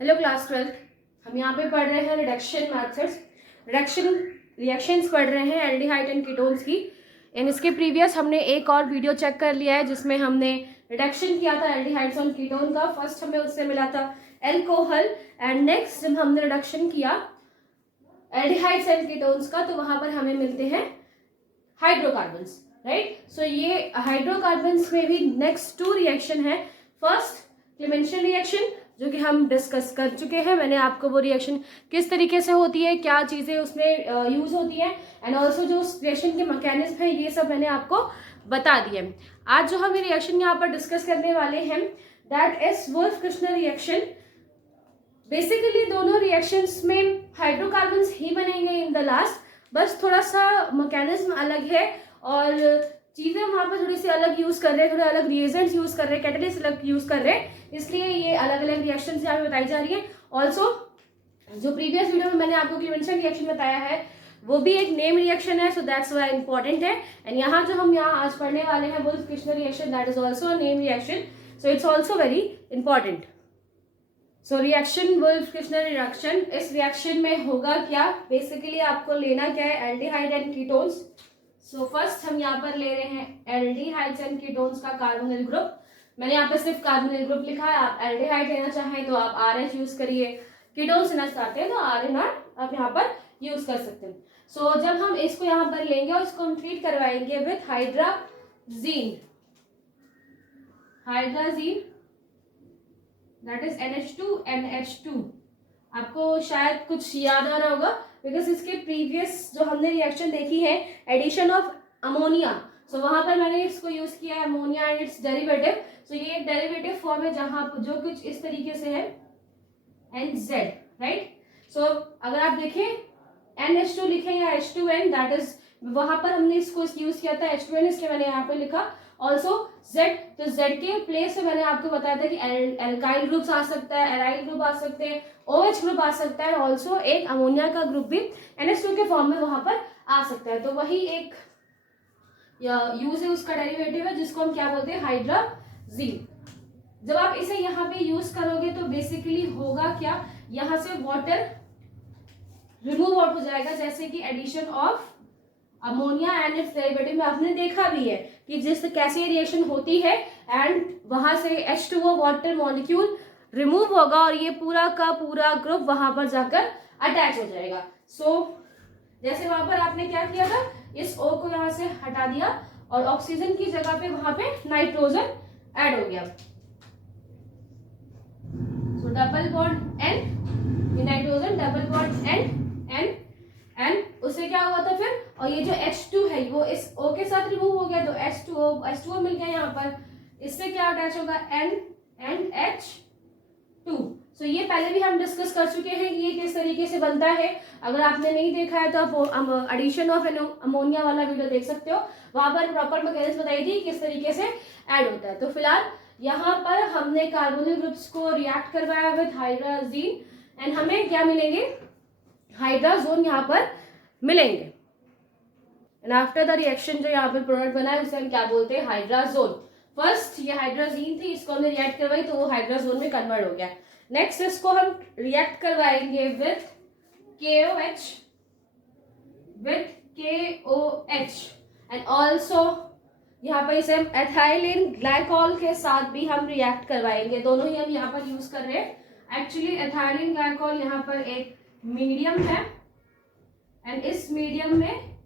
Hello class 12। हम यहाँ पे पढ़ रहे हैं रिडक्शन मेथड्स, रिडक्शन रिएक्शंस पढ़ रहे हैं एल्डिहाइड एंड कीटोन्स की। एंड इसके प्रीवियस हमने एक और वीडियो चेक कर लिया है जिसमें हमने रिडक्शन किया था एल्डिहाइड्स और कीटोन का। फर्स्ट हमें उससे मिला था एल्कोहल एंड नेक्स्ट जब हमने रिडक्शन किया एल्डिहाइड्स एंड कीटोन्स का तो वहां पर हमें मिलते हैं हाइड्रोकार्बन्स, राइट। सो ये हाइड्रोकार्बन्स में भी नेक्स्ट टू रिएक्शन है। फर्स्ट क्लेमेंशियल रिएक्शन जो कि हम डिस्कस कर चुके हैं। मैंने आपको वो रिएक्शन किस तरीके से होती है, क्या चीजें उसमें यूज होती है एंड ऑल्सो जो रिएक्शन के मैकेनिज्म है, ये सब मैंने आपको बता दिए। आज जो हम ये रिएक्शन यहाँ पर डिस्कस करने वाले हैं that is wolf-Kirchner reaction. Basically दोनों रिएक्शंस में हाइड्रोकार्बन्स ही बनेंगे इन द लास्ट, बस थोड़ा सा मैकेनिज्म अलग है और चीजें वहां पर थोड़ी सी अलग यूज कर रहे हैं, थोड़े अलग रिएजेंट्स यूज कर रहे हैं, कैटलिस्ट अलग यूज कर रहे हैं, इसलिए ये अलग अलग रिएक्शंस यहाँ पे बताई जा रही है। ऑल्सो जो प्रीवियस वीडियो में मैंने आपको क्लेमेंशियल रिएक्शन बताया है वो भी एक नेम रिएक्शन है, सो दैट्स व्हाई इंपॉर्टेंट है। एंड यहाँ जो हम यहाँ आज पढ़ने वाले हैं wolf-Kirchner reaction, that is also a name reaction, so it's also very important. So reaction wolf-Kirchner reaction, इस रिएक्शन में होगा क्या, बेसिकली आपको लेना क्या है, aldehyde and ketones. So first हम यहाँ पर ले रहे हैं एल्डिहाइड्स एंड कीटोन्स का कार्बोनिल ग्रुप। मैंने यहाँ पर सिर्फ कार्बोनिल ग्रुप लिखा है, आप एल्डिहाइड लेना चाहें तो आप RH यूज करिए, कीटोन्स लेना चाहते हैं तो RNR आप यहाँ पर यूज कर सकते हैं। सो जब हम इसको यहाँ पर लेंगे और इसको हम ट्रीट करवाएंगे with hydrazine, hydrazine that is NH2NH2। आपको शायद कुछ याद आ रहा होगा बिकॉज इसके प्रीवियस जो हमने रिएक्शन देखी है एडिशन ऑफ अमोनिया, सो वहां पर मैंने इसको यूज किया है अमोनिया एंड इट्स डेरिवेटिव। सो ये एक डेरिवेटिव फॉर्म है जहां जो कुछ इस तरीके से है NZ, राइट। सो अगर आप देखें NH2 लिखें या H2N, दैट इज वहां पर हमने इसको यूज किया था H2N, इसलिए मैंने यहाँ पे लिखा। ऑल्सो Z, तो Z के प्लेस में मैंने आपको बताया था कि एल्काइल ग्रुप्स आ सकता है, एराइल ग्रुप आ सकते हैं, OH ग्रुप आ सकता है, ऑल्सो एक अमोनिया का ग्रुप भी NH2 के फॉर्म में वहां पर आ सकता है। तो वही एक यूज है, उसका डेरिवेटिव है जिसको हम क्या बोलते हैं, हाइड्राजीन। जब आप इसे यहाँ पे यूज करोगे तो बेसिकली होगा क्या, यहाँ से वाटर रिमूव आउट हो जाएगा, जैसे कि addition of ammonia and its derivative में आपने देखा भी है कि जिस कैसे रिएक्शन होती है एंड वहां से H2O वाटर मॉलिक्यूल रिमूव होगा और ये पूरा का पूरा ग्रुप वहां पर जाकर अटैच हो जाएगा। सो जैसे वहां पर आपने क्या किया था, इस O को यहाँ से हटा दिया और ऑक्सीजन की जगह पे वहां पे नाइट्रोजन ऐड हो गया। सो double bond N, nitrogen double bond N उससे क्या हुआ था फिर, और ये जो H2 है वो इस O के साथ रिमूव हो गया तो H2O मिल गया यहाँ पर, इससे क्या अटैच होगा N एंड H2। सो ये पहले भी हम डिस्कस कर चुके हैं कि ये किस तरीके से बनता है। अगर आपने नहीं देखा है तो आप एडिशन ऑफ अमोनिया वाला वीडियो देख सकते हो, वहां पर प्रॉपर मैकेनिज्म बताई थी किस तरीके से ऐड होता है। तो फिलहाल यहाँ पर हमने कार्बोनिल ग्रुप्स को रिएक्ट करवाया विद हाइड्राजीन एंड हमें क्या मिलेंगे, हाइड्राजोन यहाँ पर मिलेंगे। एंड आफ्टर द रिएक्शन जो यहाँ पर प्रोडक्ट बना है उसे हम क्या बोलते हैं, हाइड्राजोन। फर्स्ट ये हाइड्राजीन थी, इसको हमने रिएक्ट करवाई तो वो हाइड्राजोन में कन्वर्ट हो गया। नेक्स्ट इसको हम रिएक्ट करवाएंगे विथ KOH एंड ऑल्सो यहाँ पर इसे हम एथाइलिन ग्लाइकॉल के साथ भी हम रिएक्ट करवाएंगे। दोनों ही हम यहाँ पर यूज कर रहे हैं। एक्चुअली एथाइलिन ग्लाइकॉल यहाँ पर एक मीडियम है एंड इस मीडियम में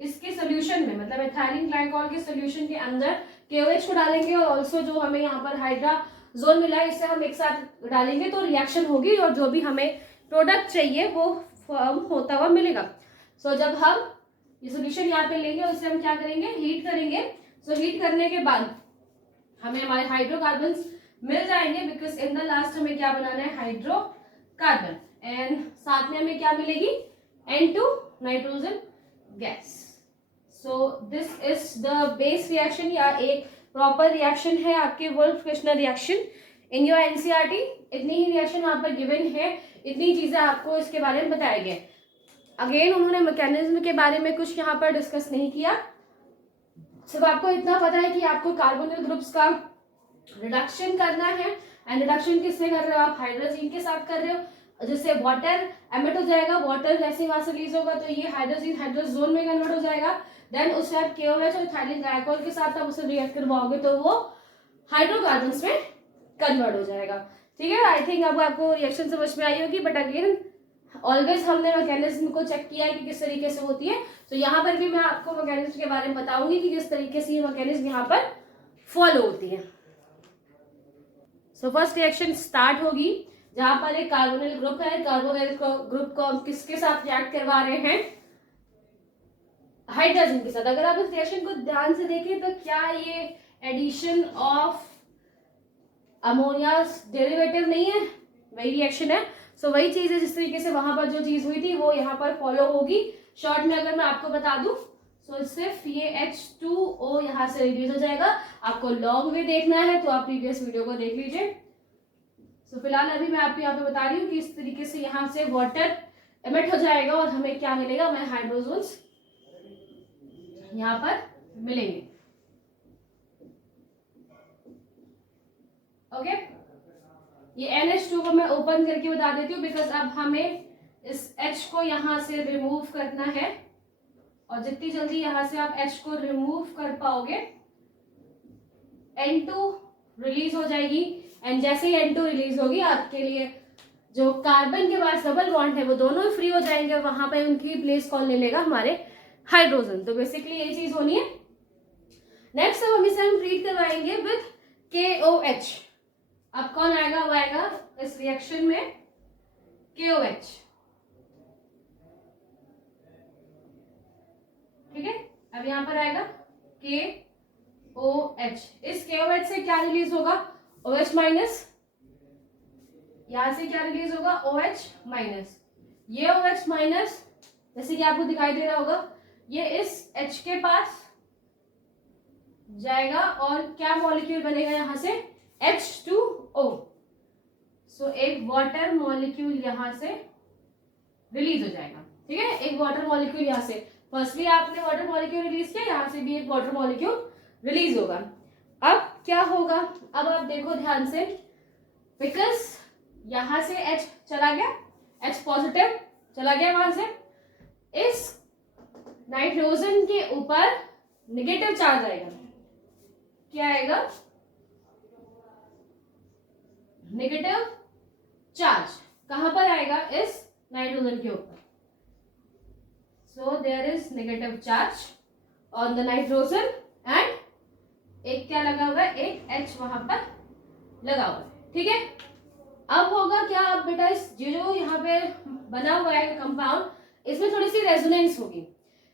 इसके सोल्यूशन में, मतलब एथाइलिन ग्लाइकॉल के सोल्यूशन के अंदर KOH को डालेंगे और ऑल्सो जो हमें यहाँ पर हाइड्राजोन मिला है इसे हम एक साथ डालेंगे तो रिएक्शन होगी और जो भी हमें प्रोडक्ट चाहिए वो फॉर्म होता हुआ मिलेगा। सो जब हम ये सोल्यूशन यहाँ पे लेंगे उसे हम क्या करेंगे, हीट करेंगे। सो हीट करने के बाद हमें हमारे हाइड्रोकार्बन्स मिल जाएंगे बिकॉज इन द लास्ट हमें क्या बनाना है, हाइड्रोकार्बन, एंड साथ में हमें क्या मिलेगी, N2 nitrogen gas. So this is the base reaction या एक प्रॉपर रिएक्शन है आपके wolf-Kirchner reaction in your NCERT। इतनी ही रिएक्शन यहाँ पर गिवन है, इतनी चीजें आपको इसके बारे में बताया गया। अगेन उन्होंने मैकेनिज्म के बारे में कुछ यहाँ पर डिस्कस नहीं किया, सिर्फ आपको इतना पता है कि आपको कार्बोनिल ग्रुप्स का रिडक्शन करना है एंड रिडक्शन किससे कर रहे हो आप, हाइड्रोजन के साथ कर रहे हो, जिससे वाटर एमिट हो जाएगा, वाटर जैसे वहां से रिलीज होगा तो ये हाइड्रोजन हाइड्रोजोन में कन्वर्ट हो जाएगा, देन उससे आप KOH और इथाइलिन ग्लाइकोल के साथ आप उसे रिएक्ट करवाओगे तो वो हाइड्रोकार्बन्स में कन्वर्ट हो जाएगा। ठीक है, आई थिंक अब आपको रिएक्शन समझ में आई होगी, बट अगेन ऑलवेज हमने मैकेनिज्म को चेक किया है कि किस तरीके से होती है, तो यहाँ पर भी मैं आपको मैकेनिज्म के बारे में बताऊंगी कि किस तरीके से ये मैकेनिज्म यहाँ पर फॉलो होती है। सो फर्स्ट रिएक्शन स्टार्ट होगी जहां पर एक कार्बोनिल ग्रुप है, कार्बोनिल ग्रुप को हम किसके साथ रिएक्ट करवा रहे हैं, हाइड्रोजन के साथ। अगर आप इस रिएक्शन को ध्यान से देखें तो क्या ये एडिशन ऑफ अमोनिया डेरिवेटिव नहीं है, वही रिएक्शन है। सो वही चीज है, जिस तरीके से वहां पर जो चीज हुई थी वो यहाँ पर फॉलो होगी। शॉर्ट में अगर मैं आपको बता दूं तो सिर्फ ये H2O यहाँ से रिड्यूस हो जाएगा। आपको लॉन्ग वे देखना है तो आप प्रीवियस वीडियो को देख लीजिए। सो फिलहाल अभी मैं आपको यहाँ पे बता रही हूँ कि इस तरीके से यहाँ से वाटर एमिट हो जाएगा और हमें क्या मिलेगा, हमें हाइड्रोजन्स यहाँ पर मिलेंगे। ओके, ये NH2 को मैं ओपन करके बता देती हूँ बिकॉज अब हमें इस H को यहाँ से रिमूव करना है, और जितनी जल्दी यहाँ से आप H को रिमूव कर पाओगे N2 रिलीज हो जाएगी, एंड जैसे ही N2 रिलीज होगी आपके लिए जो कार्बन के पास डबल बॉन्ड है वो दोनों फ्री हो जाएंगे, और वहां पर उनकी प्लेस कौन ले लेगा, हमारे हाइड्रोजन। तो बेसिकली ये चीज होनी है। नेक्स्ट अब हम इसे ट्रीट करवाएंगे विद KOH। अब कौन आएगा, वो आएगा इस रिएक्शन में KOH। ठीक है, अब यहां पर आएगा KOH। इस KOH से क्या रिलीज होगा, OH माइनस, यहां से क्या रिलीज होगा, OH माइनस। ये OH माइनस जैसे कि आपको दिखाई दे रहा होगा, ये इस H के पास जाएगा और क्या मॉलिक्यूल बनेगा यहाँ से, H2O। सो एक वाटर मॉलिक्यूल यहाँ से रिलीज हो जाएगा। ठीक है, एक वाटर मॉलिक्यूल यहाँ से, फर्स्टली आपने वाटर मॉलिक्यूल रिलीज किया, यहाँ से भी एक वाटर मॉलिक्यूल रिलीज होगा। अब क्या होगा, अब आप देखो ध्यान से, बिकॉज यहां से H चला गया, H पॉजिटिव चला गया वहां से, इस नाइट्रोजन के ऊपर नेगेटिव चार्ज आएगा। क्या आएगा, नेगेटिव चार्ज कहां पर आएगा, इस नाइट्रोजन के ऊपर। So there is negative charge on the nitrogen, and एक क्या लगा हुआ है, एक H वहां पर लगा हुआ है। ठीक है, अब होगा क्या, अब बेटा इस जो यहाँ पे बना हुआ है कंपाउंड, इसमें थोड़ी सी रेजोनेंस होगी।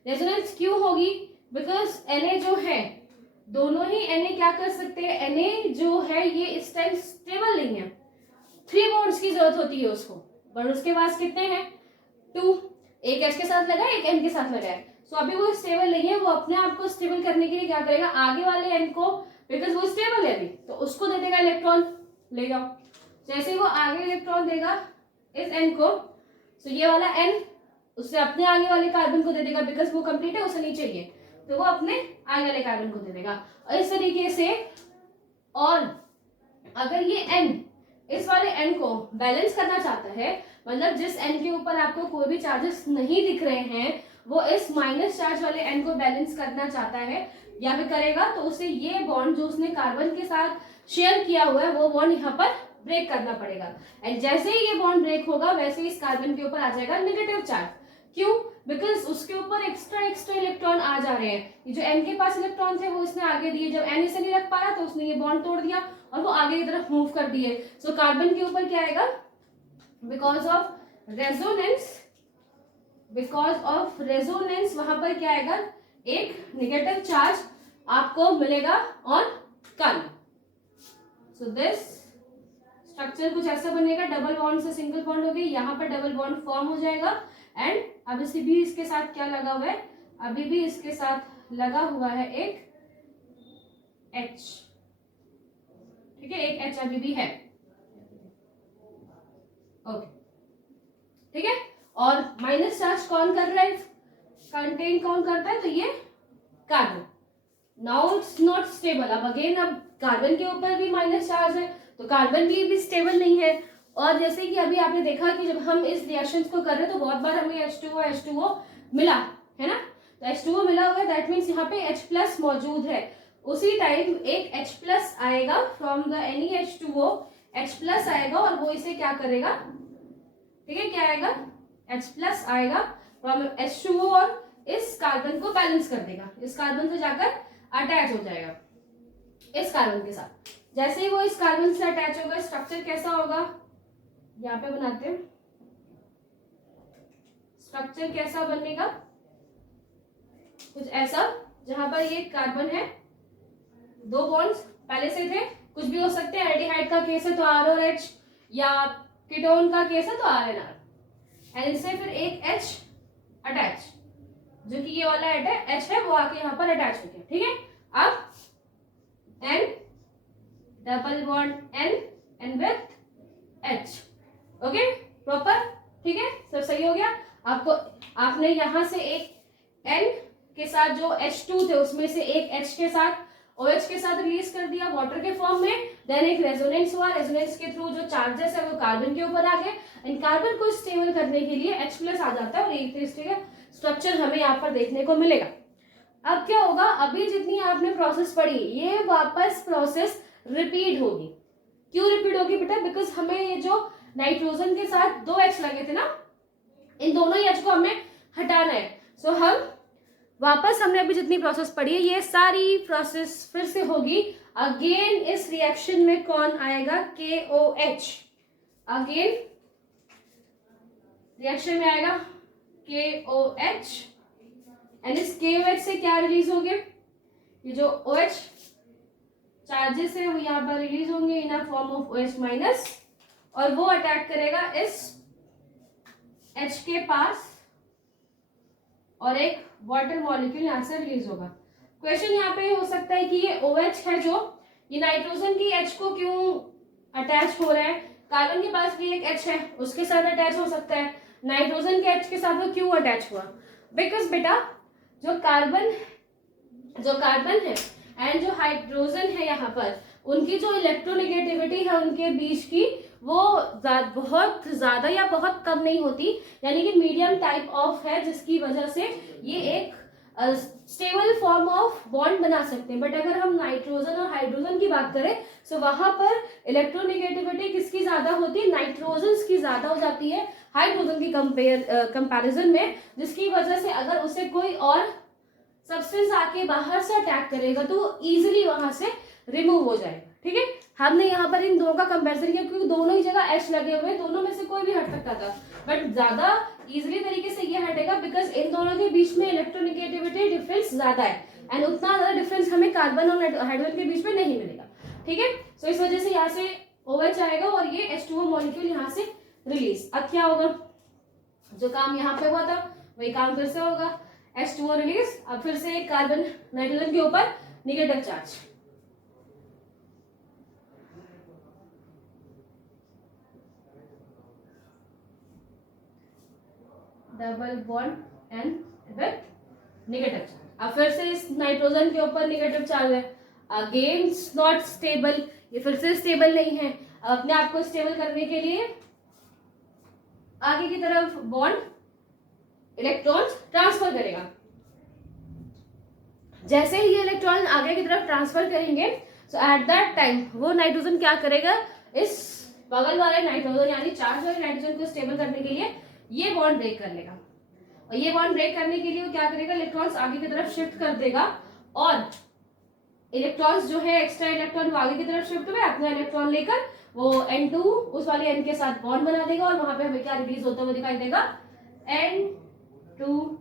रेजोनेंस क्यों होगी, बिकॉज Na जो है, दोनों ही Na क्या कर सकते हैं, Na जो है ये इस टाइम स्टेबल नहीं है, 3 बॉन्ड्स की जरूरत होती है उसको, पर उसके पास कितने हैं, 2, एक H के साथ लगा है, एक N के साथ लगा है। सो अभी वो स्टेबल नहीं है, वो अपने आप को स्टेबल करने के लिए क्या करेगा, आगे वाले N को, बिकॉज वो स्टेबल है अभी, तो उसको दे देगा इलेक्ट्रॉन, ले जाओ। जैसे वो आगे इलेक्ट्रॉन देगा इस N को, तो ये वाला N उससे अपने आगे वाले कार्बन को दे देगा, बिकॉज वो कंप्लीट है, उसे नहीं चाहिए, तो वो अपने आगे वाले कार्बन को दे देगा। और इस तरीके से, और अगर ये N इस वाले N को बैलेंस करना चाहता है, मतलब जिस N के ऊपर आपको कोई भी चार्जेस नहीं दिख रहे हैं, वो इस माइनस चार्ज वाले N को बैलेंस करना चाहता है या फिर करेगा, तो उसे ये बॉन्ड जो उसने कार्बन के साथ शेयर किया हुआ है वो बॉन्ड यहाँ पर ब्रेक करना पड़ेगा। एंड जैसे ही ये बॉन्ड ब्रेक होगा वैसे ही इस कार्बन के ऊपर आ जाएगा नेगेटिव चार्ज। क्यों, बिकॉज उसके ऊपर एक्स्ट्रा इलेक्ट्रॉन आ जा रहे हैं। ये जो N के पास इलेक्ट्रॉन थे वो इसने आगे दिए, जब N इसे नहीं रख पाया तो उसने ये बॉन्ड तोड़ दिया और वो आगे की तरफ मूव कर दिए। सो कार्बन के ऊपर क्या आएगा, बिकॉज ऑफ रेजोनेंस वहां पर क्या आएगा, एक नेगेटिव चार्ज आपको मिलेगा on carbon. So this structure कुछ ऐसा बनेगा, डबल बॉन्ड से सिंगल बॉन्ड हो गई, यहाँ पर डबल बॉन्ड फॉर्म हो जाएगा। एंड अब इसे भी इसके साथ क्या लगा हुआ है, अभी भी इसके साथ लगा हुआ है एक H। ठीक है, एक H अभी भी है। ओके, ठीक है, और माइनस चार्ज कौन कर रहा है, कंटेन कौन करता है, तो ये carbon. Now it's not stable. अब अगेन अब कार्बन के ऊपर भी माइनस चार्ज है, तो कार्बन भी स्टेबल नहीं है। और जैसे कि अभी आपने देखा कि जब हम इस रिएक्शंस को कर रहे हैं तो बहुत बार हमें H2O मिला है ना, तो H2O मिला हुआ है, दैट मीन्स यहाँ पे H+ मौजूद है। उसी टाइम एक H+ आएगा फ्रॉम द NeH2O, H+ आएगा और वो इसे क्या करेगा, ठीक है, क्या आएगा, H+ आएगा फ्रॉम H2O और इस कार्बन को बैलेंस कर देगा, इस कार्बन से जाकर अटैच हो जाएगा इस कार्बन के साथ। जैसे ही वो इस कार्बन से अटैच होगा, स्ट्रक्चर कैसा होगा, यहाँ पे बनाते हैं, स्ट्रक्चर कैसा बनेगा, कुछ ऐसा, जहां पर ये कार्बन है, दो बॉन्ड्स पहले से थे, कुछ भी हो सकते हैं, एल्डिहाइड का केस है तो R और H, या कीटोन का केस है तो RNR, एंड इससे फिर एक H अटैच, जो कि ये वाला H है वो आके यहाँ पर अटैच हो गया, ठीक है। अब N double bond N with H, okay proper, ठीक है, सब सही हो गया। आपको आपने यहां से एक N के साथ जो H2 थे उसमें से एक H के साथ OH के साथ रिलीज कर दिया वाटर के फॉर्म में, देन एक रेजोनेंस हुआ, रेजोनेंस के थ्रू जो चार्जेस है वो कार्बन के ऊपर आ गए, एंड कार्बन को स्टेबल करने के लिए H+ आ जाता है और एक तरीके का स्ट्रक्चर हमें यहाँ पर देखने को मिलेगा। अब क्या होगा, अभी जितनी आपने प्रोसेस पढ़ी ये वापस प्रोसेस रिपीट होगी। क्यों रिपीट होगी बेटा, बिकॉज हमें ये जो नाइट्रोजन के साथ दो H लगे थे ना, इन दोनों ही H को हमें हटाना है। सो हम वापस हमने अभी जितनी प्रोसेस पढ़ी है ये सारी प्रोसेस फिर से होगी अगेन। इस रिएक्शन में कौन आएगा, KOH, अगेन रिएक्शन में आएगा KOH, एंड इस KOH से क्या रिलीज होंगे, ये जो OH चार्जेस है वो यहाँ पर रिलीज होंगे in a form of OH minus, और वो अटैक करेगा इस H के पास और एक वाटर मॉलिक्यूल यहाँ से रिलीज होगा। क्वेश्चन यहाँ पे हो सकता है कि ये OH है जो ये नाइट्रोजन की H को क्यों अटैच हो रहा है, कार्बन के पास भी एक H है उसके साथ अटैच हो सकता है, नाइट्रोजन के H के साथ वो क्यों अटैच हुआ, बिकॉज बेटा जो कार्बन है एंड जो हाइड्रोजन है यहाँ पर, उनकी जो इलेक्ट्रोनेगेटिविटी है उनके बीच की वो बहुत ज्यादा या बहुत कम नहीं होती, यानी कि मीडियम टाइप ऑफ है, जिसकी वजह से ये एक स्टेबल फॉर्म ऑफ बॉन्ड बना सकते हैं। बट अगर हम नाइट्रोजन और हाइड्रोजन की बात करें तो वहां पर इलेक्ट्रोनेगेटिविटी किसकी ज्यादा होती है, नाइट्रोजन की ज्यादा हो जाती है हाइड्रोजन की कंपैरिजन में, जिसकी वजह से अगर उसे कोई और सब्सटेंस आके बाहर से अटैक करेगा तो वो इजिली वहां से रिमूव हो जाएगा, ठीक है। हमने यहाँ पर इन दोनों का कंपैरिजन किया क्योंकि दोनों ही जगह H लगे हुए, दोनों में से कोई भी हट सकता था, बट ज्यादा इजिली तरीके से ये हटेगा बिकॉज इन दोनों के बीच में इलेक्ट्रोनेगेटिविटी डिफरेंस ज्यादा है, एंड उतना ज्यादा डिफरेंस हमें कार्बन और हाइड्रोजन के बीच में नहीं मिलेगा, ठीक है। सो इस वजह से यहाँ से OH आएगा और ये H2O मॉलिक्यूल यहाँ से रिलीज। अब क्या होगा, जो काम यहाँ पे हुआ था वही काम फिर से होगा, H2O रिलीज, अब फिर से एक कार्बन नाइट्रोजन के ऊपर negative charge, double bond N with negative charge. अब फिर से इस नाइट्रोजन के ऊपर नेगेटिव चार्ज है, अगेन नॉट स्टेबल, ये फिर से स्टेबल नहीं है। अपने आप को स्टेबल करने के लिए आगे की तरफ बॉन्ड इलेक्ट्रॉन्स ट्रांसफर करेगा, जैसे ही ये इलेक्ट्रॉन आगे की तरफ ट्रांसफर करेंगे सो एट दैट टाइम वो नाइट्रोजन क्या करेगा, इस बगल वाले नाइट्रोजन यानी चार्ज वाले नाइट्रोजन को स्टेबल करने के लिए ये बॉन्ड ब्रेक कर लेगा, और ये बॉन्ड ब्रेक करने के लिए वो क्या करेगा, इलेक्ट्रॉन्स आगे की तरफ शिफ्ट कर देगा, और इलेक्ट्रॉन्स जो है एक्स्ट्रा इलेक्ट्रॉन वो आगे की तरफ शिफ्ट हुए, अपना इलेक्ट्रॉन लेकर वो N2 उस वाले N के साथ बॉन्ड बना देगा, और वहां पे हमें क्या रिलीज होता हुआ दिखाई देगा, N2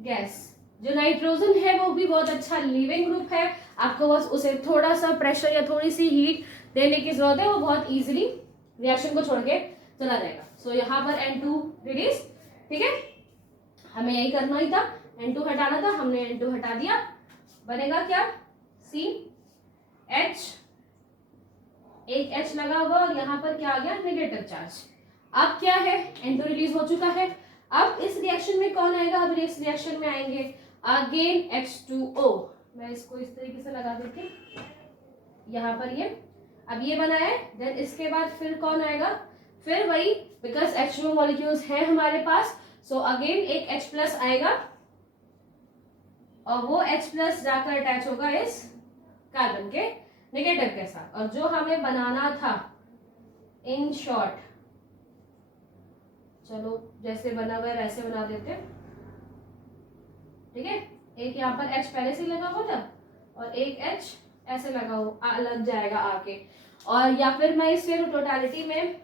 गैस। जो नाइट्रोजन है वो भी बहुत अच्छा लिविंग ग्रुप है, आपको बस उसे थोड़ा सा प्रेशर या थोड़ी सी हीट देने की जरूरत है, वो बहुत इजीली रिएक्शन को छोड़ के चला जाएगा। सो यहाँ पर N2 रिलीज, ठीक है, हमें यही करना ही था, N2 हटाना था, हमने N2 हटा दिया, बनेगा क्या, CH, एक H लगा हुआ और यहाँ पर क्या आ गया, नेगेटिव चार्ज। अब क्या है, N2 रिलीज हो चुका है, अब इस रिएक्शन में कौन आएगा, अब इस रिएक्शन में आएंगे अगेन H2O, मैं इसको इस तरीके से लगा देती, यहाँ पर ये अब ये बना है, देन इसके बाद फिर कौन आएगा, फिर वही, बिकॉज H2O मॉलिक्यूल्स है हमारे पास, सो अगेन एक H+ आएगा और वो H+ जाकर अटैच होगा इस कार्बन के नेगेटिव के साथ। और जो हमें बनाना था इन शॉर्ट, चलो जैसे बना हुआ है वैसे बना देते हैं, ठीक है। एक यहाँ पर H पहले से लगा हुआ था और एक H ऐसे लगा हुआ लग जाएगा आके, और या फिर मैं इस टोटालिटी में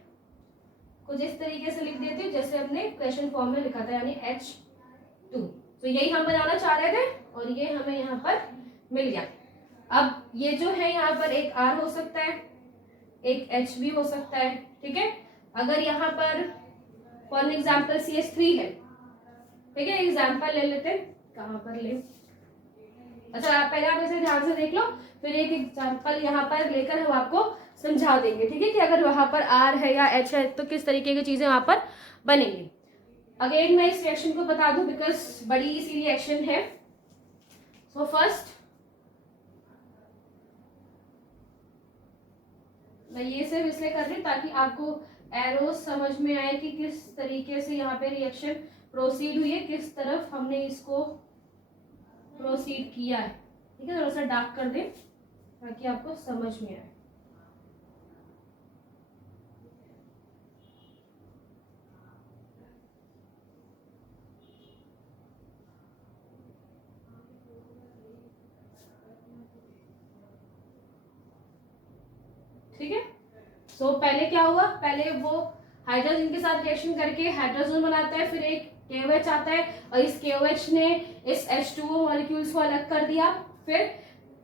कुछ इस तरीके से लिख देती हूँ जैसे हमने क्वेश्चन फॉर्म में लिखा था, यानी H2। तो यही हम बनाना चाह रहे थे और ये हमें यहाँ पर मिल गया। अब ये जो है यहाँ पर एक R हो सकता है, एक H भी हो सकता है, ठीक है। अगर यहाँ पर फॉर एग्जाम्पल CH3 है, ठीक है, एग्जाम्पल ले लेते हैं, कहाँ पर ले, अच्छा पहले आप इसे ध्यान से देख लो, फिर एक एग्जाम्पल यहाँ पर लेकर हम आपको समझा देंगे, ठीक है, कि अगर वहां पर R है या H है तो किस तरीके की चीजें वहां पर बनेंगी। अगेन मैं इस रिएक्शन को बता दूं बिकॉज बड़ी सी रिएक्शन है। सो फर्स्ट मैं ये सिर्फ इसलिए कर रही हूँ ताकि आपको एरो समझ में आए कि किस तरीके से यहाँ पे रिएक्शन प्रोसीड हुई है, किस तरफ हमने इसको प्रोसीड किया है, ठीक है। थोड़ा सा डार्क कर दें ताकि आपको समझ में आए। ठीक है, सो पहले क्या हुआ, पहले वो हाइड्रोजन के साथ रिएक्शन करके हाइड्रोजन बनाता है, फिर एक KOH आता है और इस KOH ने इस H2O मॉलिक्यूल्स को अलग कर दिया, फिर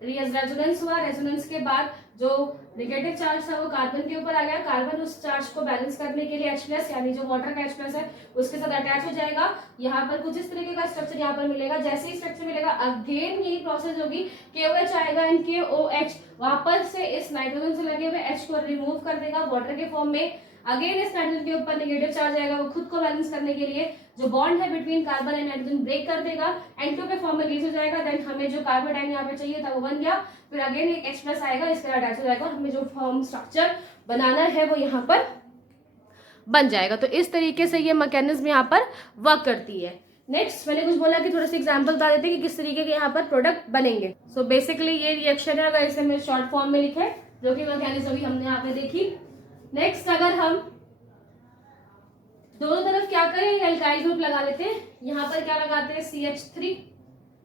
रेजोनेंस हुआ, रेजोनेंस के बाद जो नेगेटिव चार्ज था वो कार्बन के ऊपर आ गया, कार्बन उस चार्ज को बैलेंस करने के लिए H+ यानी जो वाटर का H+ है उसके साथ अटैच हो जाएगा। यहाँ पर कुछ इस तरीके का स्ट्रक्चर यहाँ पर मिलेगा, जैसे ही स्ट्रक्चर मिलेगा अगेन यही प्रोसेस होगी, KOH आएगा एंड KOH वापस से इस नाइट्रोजन से लगे हुए H को रिमूव कर देगा वाटर के फॉर्म में, अगेन इस नाइट्रोजन के ऊपर नेगेटिव चार्ज आएगा, वो खुद को बैलेंस करने के लिए जो बॉन्ड है between carbon and nitrogen break कर देगा, N2 के फॉर्म में रिलीज हो जाएगा, देन हमें जो कार्बन आयन यहाँ पे चाहिए था वो बन गया, फिर अगेन एक H+ आएगा, इसके साथ अटैच हो जाएगा, हमें जो फॉर्म स्ट्रक्चर बनाना है वो यहाँ पर बन जाएगा। तो इस तरीके से ये मैकेनिज्म यहाँ पर वर्क करती है। नेक्स्ट मैंने कुछ बोला कि थोड़ा सा एग्जांपल बता देते हैं कि किस तरीके के यहाँ पर प्रोडक्ट बनेंगे। सो बेसिकली ये रिएक्शन है, अगर इसे मैं शॉर्ट फॉर्म में लिखे जो कि मैकेनिज्म अभी हमने यहाँ पे देखी। नेक्स्ट अगर हम दोनों तरफ क्या करें, एल्काइल ग्रुप लगा लेते हैं, यहाँ पर क्या लगाते हैं CH3,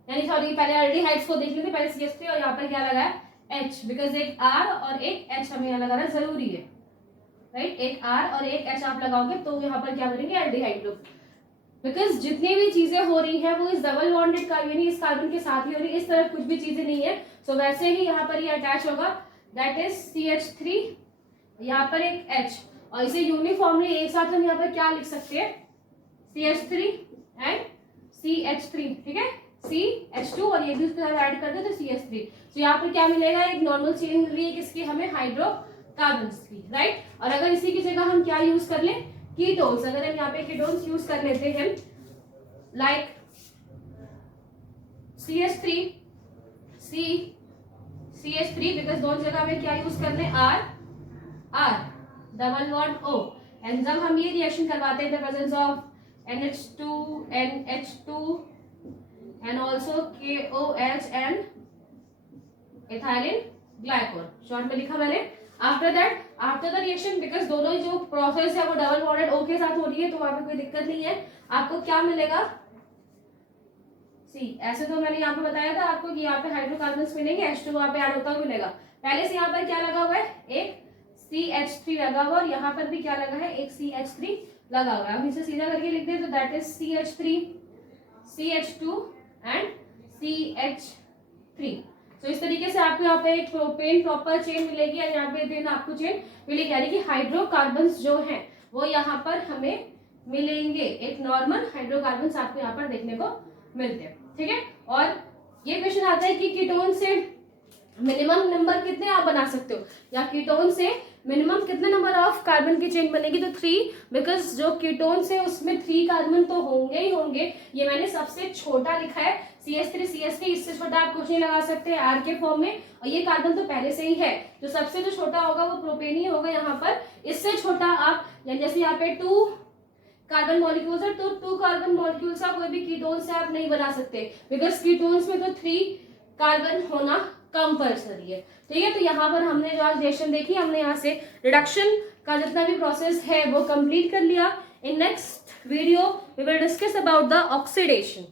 यानी सॉरी पहले एल्डिहाइड्स को देख लेते, पहले CH3 और यहाँ पर क्या लगा है H, बिकॉज एक R और एक H हमें यहाँ लगाना जरूरी है, राइट। एक R और एक H आप लगाओगे तो यहाँ पर क्या बनेंगे, एल्डिहाइड ग्रुप, बिकॉज जितनी भी चीजें हो रही है वो इस डबल बॉन्डेड कार्बन इस कार्बन के साथ ही हो रही है, इस तरफ कुछ भी चीजें नहीं है, सो वैसे ही यहाँ पर ये अटैच होगा, दैट इज CH3, यहाँ पर एक H, और इसे यूनिफॉर्मली एक साथ हम यहाँ पर क्या लिख सकते हैं, CH3 एंड CH3, ठीक है, CH2 और ये भी उसके साथ ऐड कर दे तो CH3। तो यहाँ पर क्या मिलेगा, एक नॉर्मल चेन मिल रही है किसकी, हमें हाइड्रोकार्बन्स की, राइट। और अगर इसी की जगह हम क्या यूज कर ले, कीटोन्स, अगर हम यहाँ पे कीटोन्स यूज कर लेते हैं लाइक CH3 CH3, बिकॉज दोनों जगह में क्या यूज कर ले, R double bond O, and जब हम ये रिएक्शन करवाते हैं the presence of NH2 NH2 and also KOH and ethylene glycol, short में लिखा मैंने। After that after the reaction, because दोनों जो प्रोसेस है वो डबल बॉन्डेड O के साथ हो रही है तो वहां पे कोई दिक्कत नहीं है, आपको क्या मिलेगा, ऐसे तो मैंने यहाँ पे बताया था आपको कि यहाँ पे हाइड्रोकार्बन्स मिलेंगे, H2 वहां पे ऐड होता हुआ मिलेगा। पहले से यहाँ पर क्या लगा हुआ है, एक CH3 लगा हुआ, और यहाँ पर भी क्या लगा है, एक CH3 लगा हुआ है। अब इसे सीधा करके लिख दे तो that is CH3 CH2 and CH3। तो इस तरीके से आपको यहाँ पे एक प्रोपेन प्रॉपर चेन मिलेगी, और यहाँ पे देन आपको चेन मिलेगी, यानी कि हाइड्रोकार्बन्स जो हैं वो यहाँ पर हमें मिलेंगे, एक नॉर्मल हाइड्रोकार्बन्स आपको यहाँ पर देखने को मिलते हैं, ठीक है। और ये क्वेश्चन आता है कि कीटोन से मिनिमम नंबर कितने आप बना सकते हो, या कीटोन से मिनिमम कितने नंबर ऑफ कार्बन की चेन बनेगी, तो 3, बिकॉज जो कीटोन से उसमें 3 कार्बन तो होंगे ही होंगे, ये मैंने सबसे छोटा लिखा है CH3 इससे छोटा आप कुछ नहीं लगा सकते R के फॉर्म में, और ये कार्बन तो पहले से ही है, जो सबसे जो छोटा होगा वो प्रोपेन ही होगा यहाँ पर। इससे छोटा आप जैसे यहाँ पे 2 कार्बन मॉलिक्यूल्स है, तो 2 कार्बन मॉलिक्यूल्स का कोई भी कीटोन से आप नहीं बना सकते, बिकॉज कीटोन्स में तो 3 कार्बन होना कंपल्सरी है। ठीक है, तो यहाँ पर हमने जो आज रिएक्शन देखी, हमने यहाँ से रिडक्शन का जितना भी प्रोसेस है वो कंप्लीट कर लिया। In next video we will discuss about the oxidation.